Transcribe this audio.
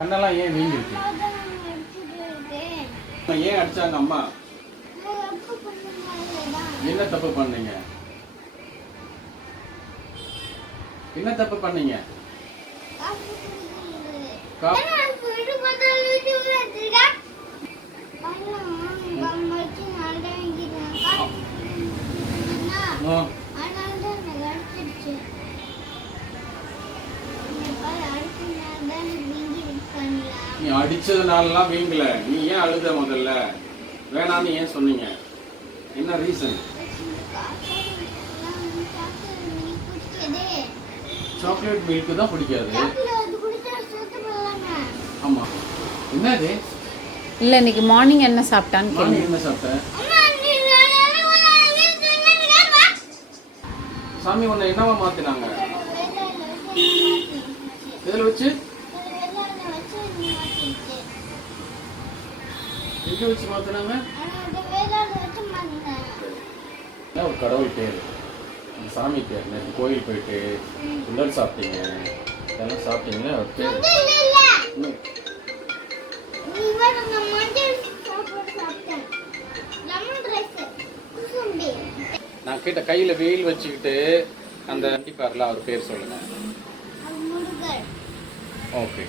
கண்ணெல்லாம் ஏன் வீங்கிருக்கு? ஏன் அடிச்சாங்க அம்மா? என்ன தப்பு பண்ணீங்க? என்ன தப்பு பண்ணீங்க? நீ அடிச்சதுனாலலாம் வீங்கல. நீ ஏன் அழுத? முதல்ல வேணான்னு ஏன் சொன்னீங்க? என்ன ரீசன்? சாக்லேட் மில்க் தான் பிடிக்காது. ஆமா. என்னது? இல்ல இன்னைக்கு மார்னிங் என்ன சாப்பிட்டான்னு கேளுங்க. என்ன சாப்பிட்ட? சாமி உன்னை என்னவா மாத்தினாங்க? எதுல வச்சு? எங்க வச்சு மாத்தினாங்க? ஒரு கடவுள் பேர், சாமி பேர். நேற்று கோயில் போயிட்டு சுண்டல் சாப்பிட்டீங்க, இதெல்லாம் சாப்பிட்டீங்களா? அவர் பேர் நான் கேட்ட கையில வெயில் வச்சுக்கிட்டு அந்த கண்டிப்பார்ல அவர் பேர் சொல்லுங்க. ஓகே.